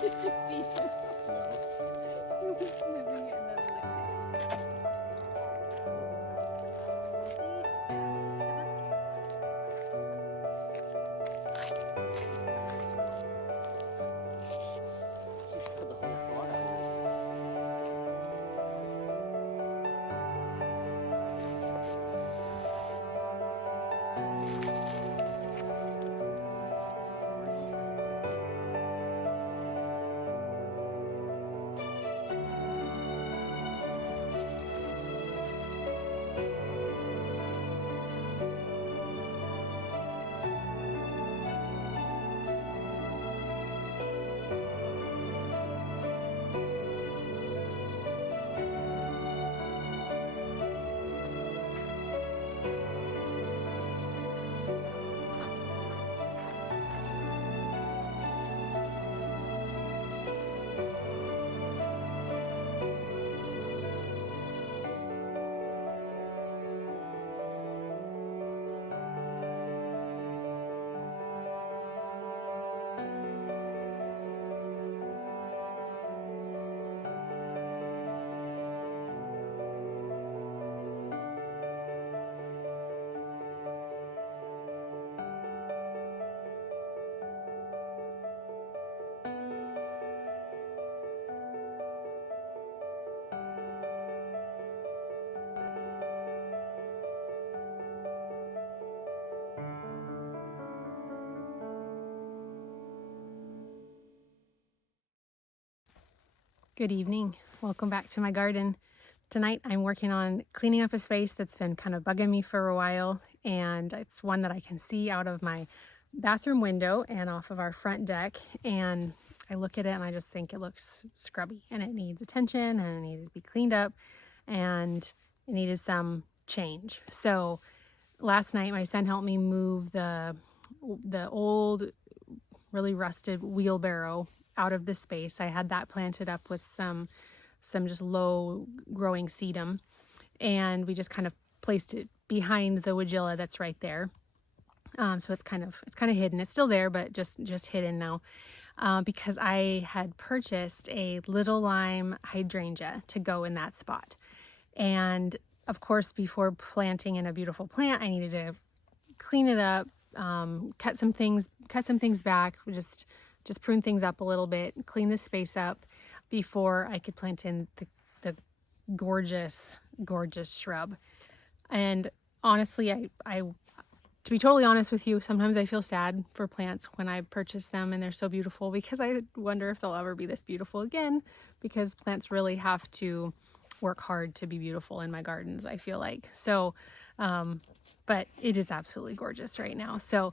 Did you see him? He was sniffing it and then licking it. She's got the whole spot out here. Good evening. Welcome back to my garden. Tonight I'm working on cleaning up a space that's been kind of bugging me for a while, and it's one that I can see out of my bathroom window and off of our front deck, and I look at it and I just think it looks scrubby and it needs attention and it needed to be cleaned up and it needed some change. So last night my son helped me move the old, really rusted wheelbarrow out of the space. I had that planted up with some just low growing sedum, and we just kind of placed it behind the weigilla that's right there. So it's kind of hidden. It's still there, but just hidden now, because I had purchased a little lime hydrangea to go in that spot. And of course, before planting in a beautiful plant, I needed to clean it up, cut some things back, just prune things up a little bit, clean the space up before I could plant in the gorgeous, gorgeous shrub. And honestly, I to be totally honest with you, sometimes I feel sad for plants when I purchase them and they're so beautiful, because I wonder if they'll ever be this beautiful again, because plants really have to work hard to be beautiful in my gardens, I feel like. So, but it is absolutely gorgeous right now. So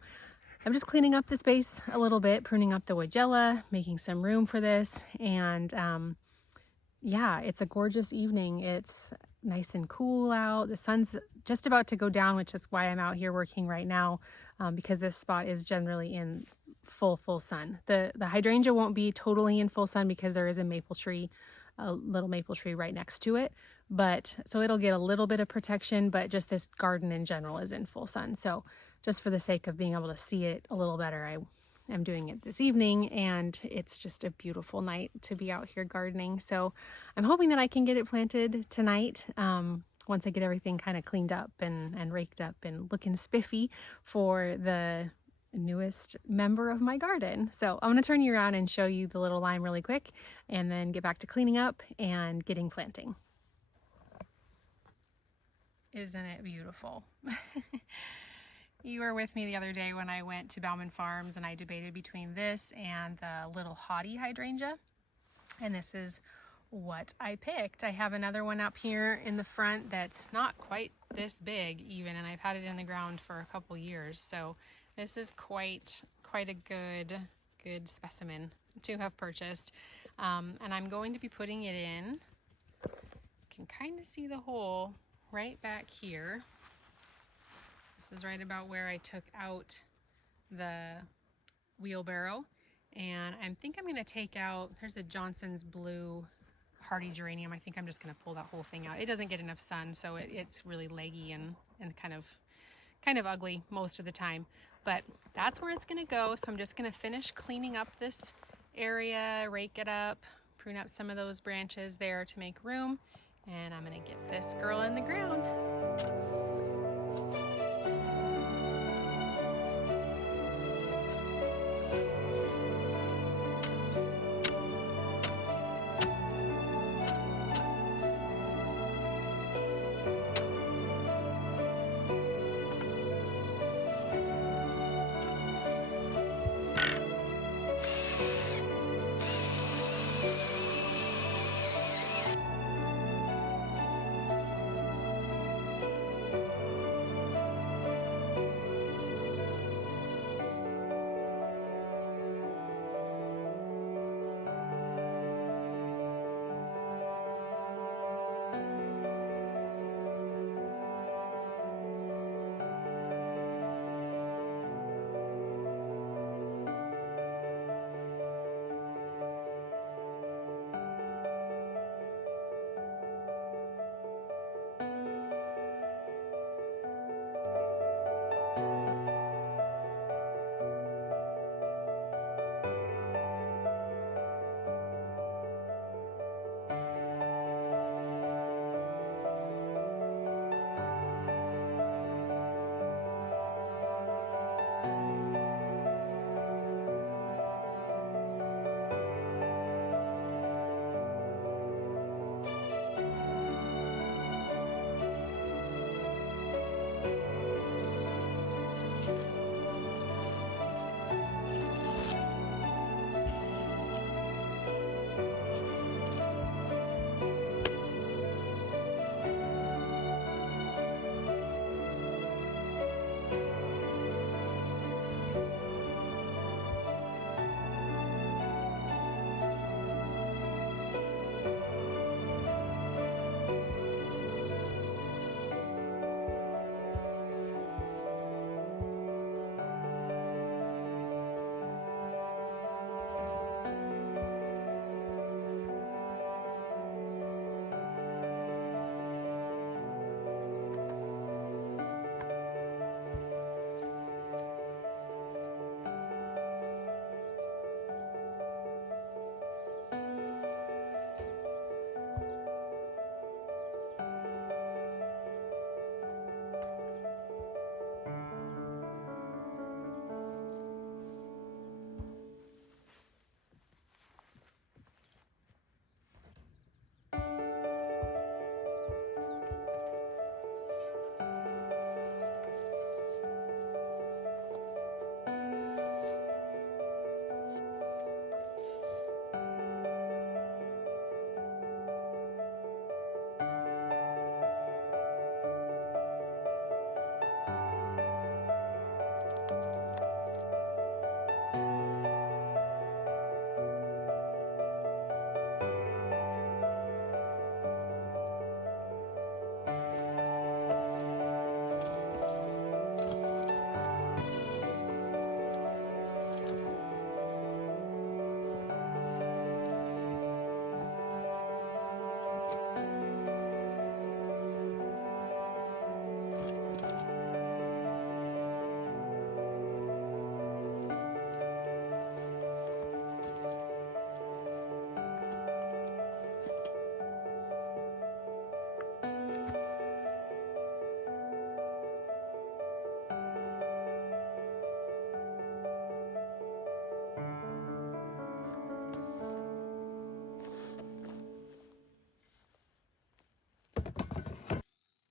I'm just cleaning up the space a little bit, pruning up the weigilla, making some room for this. And yeah, it's a gorgeous evening. It's nice and cool out. The sun's just about to go down, which is why I'm out here working right now, because this spot is generally in full sun. The hydrangea won't be totally in full sun because there is a maple tree, a little maple tree right next to it. But so it'll get a little bit of protection, but just this garden in general is in full sun. So just for the sake of being able to see it a little better, I am doing it this evening, and it's just a beautiful night to be out here gardening. So I'm hoping that I can get it planted tonight, once I get everything kind of cleaned up and raked up and looking spiffy for the newest member of my garden. So I'm going to turn you around and show you the little lime really quick, and then get back to cleaning up and getting planting. Isn't it beautiful? You were with me the other day when I went to Bauman Farms, and I debated between this and the little haughty hydrangea, and this is what I picked. I have another one up here in the front that's not quite this big even, and I've had it in the ground for a couple years, so this is quite a good specimen to have purchased. And I'm going to be putting it in, you can kind of see the hole right back here. This is right about where I took out the wheelbarrow, And I think I'm going to take out, there's a Johnson's Blue hardy geranium. I think I'm just going to pull that whole thing out. It doesn't get enough sun, so it's really leggy and kind of ugly most of the time. But that's where it's going to go. So I'm just going to finish cleaning up this area, rake it up, prune up some of those branches there to make room. And I'm going to get this girl in the ground.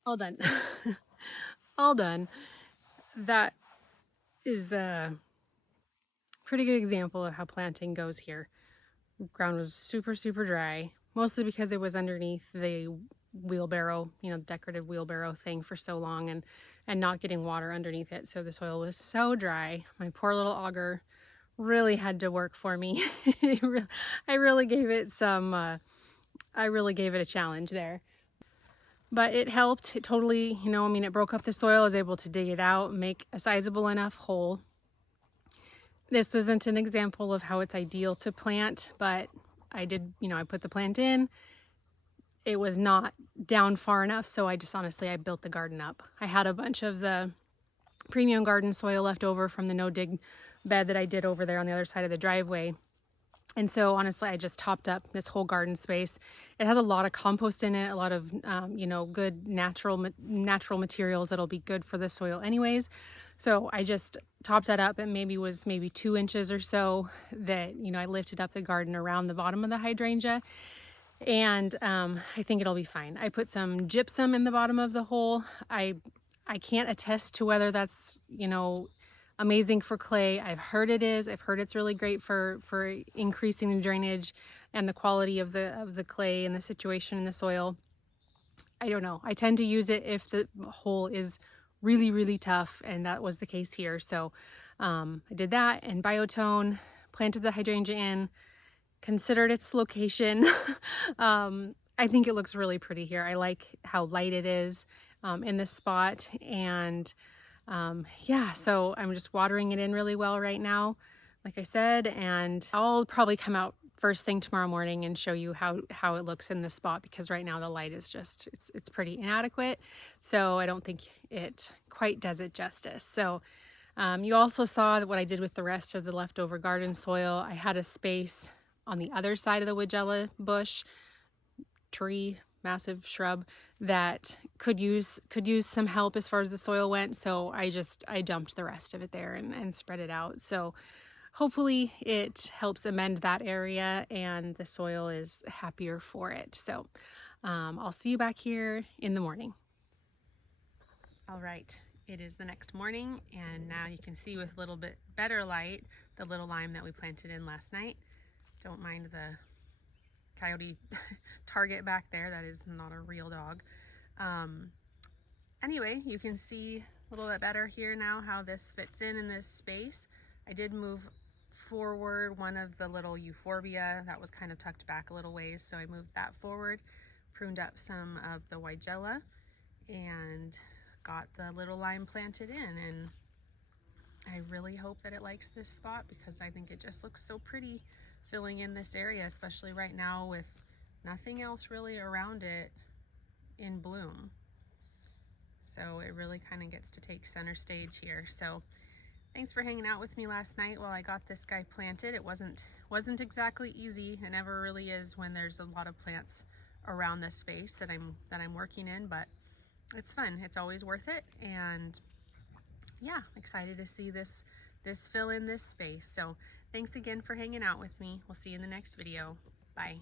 All done. All done. That is a pretty good example of how planting goes here. The ground was super, super dry, mostly because it was underneath the wheelbarrow, decorative wheelbarrow thing for so long and not getting water underneath it. So the soil was so dry. My poor little auger really had to work for me. I really gave it a challenge there. But it helped. It totally, it broke up the soil. I was able to dig it out, make a sizable enough hole. This isn't an example of how it's ideal to plant, but I did, I put the plant in. It was not down far enough, so I just honestly, I built the garden up. I had a bunch of the premium garden soil left over from the no-dig bed that I did over there on the other side of the driveway. And so honestly, I just topped up this whole garden space. It has a lot of compost in it, a lot of, good natural materials that'll be good for the soil anyways. So I just topped that up. It was maybe 2 inches or so that, I lifted up the garden around the bottom of the hydrangea. And I think it'll be fine. I put some gypsum in the bottom of the hole. I can't attest to whether that's, amazing for clay. I've heard it is. I've heard it's really great for increasing the drainage and the quality of the clay and the situation in the soil. I don't know. I tend to use it if the hole is really, really tough, and that was the case here. So I did that and biotone, planted the hydrangea in, considered its location. I think it looks really pretty here. I like how light it is in this spot. And yeah, so I'm just watering it in really well right now, like I said, and I'll probably come out first thing tomorrow morning and show you how it looks in this spot, because right now the light is just, it's pretty inadequate. So I don't think it quite does it justice. So you also saw that what I did with the rest of the leftover garden soil. I had a space on the other side of the Weigela bush, tree, massive shrub, that could use some help as far as the soil went. So I dumped the rest of it there and spread it out. So hopefully it helps amend that area and the soil is happier for it. So I'll see you back here in the morning. All right, it is the next morning, and now you can see with a little bit better light the little lime that we planted in last night. Don't mind the coyote target back there. That is not a real dog. Anyway, you can see a little bit better here now how this fits in this space. I did move forward one of the little euphorbia that was kind of tucked back a little ways, so I moved that forward, pruned up some of the Weigela, and got the little lime planted in. And I really hope that it likes this spot, because I think it just looks so pretty filling in this area, especially right now with nothing else really around it in bloom. So it really kind of gets to take center stage here. So thanks for hanging out with me last night while I got this guy planted. It wasn't exactly easy. It never really is when there's a lot of plants around this space that I'm working in, but it's fun. It's always worth it. And yeah, excited to see this fill in this space. So thanks again for hanging out with me. We'll see you in the next video. Bye.